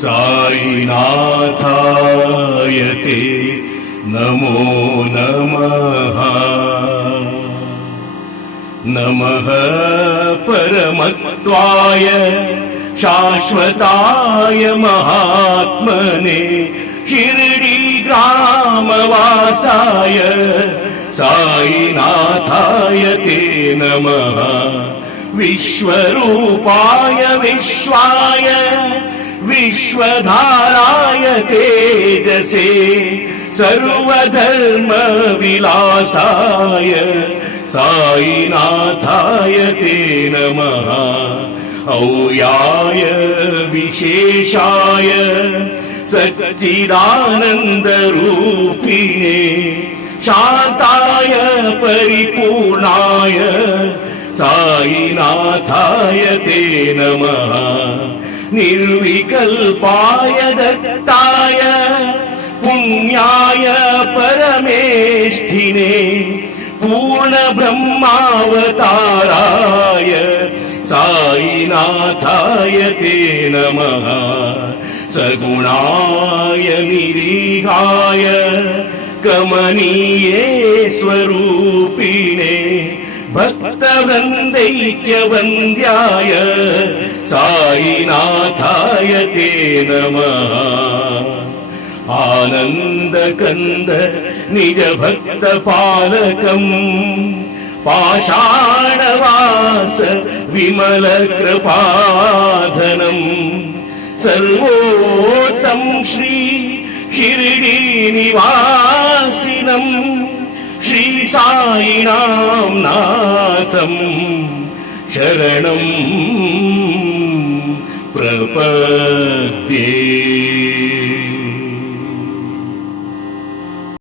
साईनाथाय ते नमो नमः। नमः परमत्वाय शाश्वताय महात्मने शिरडी ग्रामवासाय साईनाथाय ते नमः। विश्वरूपाय विश्वाय विश्वधाराय तेजसे सर्वधर्म विलासाय साईनाथाय ते नमः। औयाय विशेषाय सच्चिदानंद रूपिणे शांताय परिपूर्णाय साईनाथाय ते नमः। निर्विकल्पाय दत्ताय पुण्याय परमेष्ठिने पूर्ण ब्रह्मावताराय साईनाथाय ते नमः। सगुणाय निरीहाय कमनीये स्वरूपिणे भक्तवृन्दैक्यवन्द्याय साईनाथाय ते नमः। आनन्दकन्द निज भक्तपालकम् पाषाणवास विमलकृपाधनम् सर्वोत्तम श्री शिरडीनिवासिनम् श्री साईनां नाथं शरणं प्रपद्ये।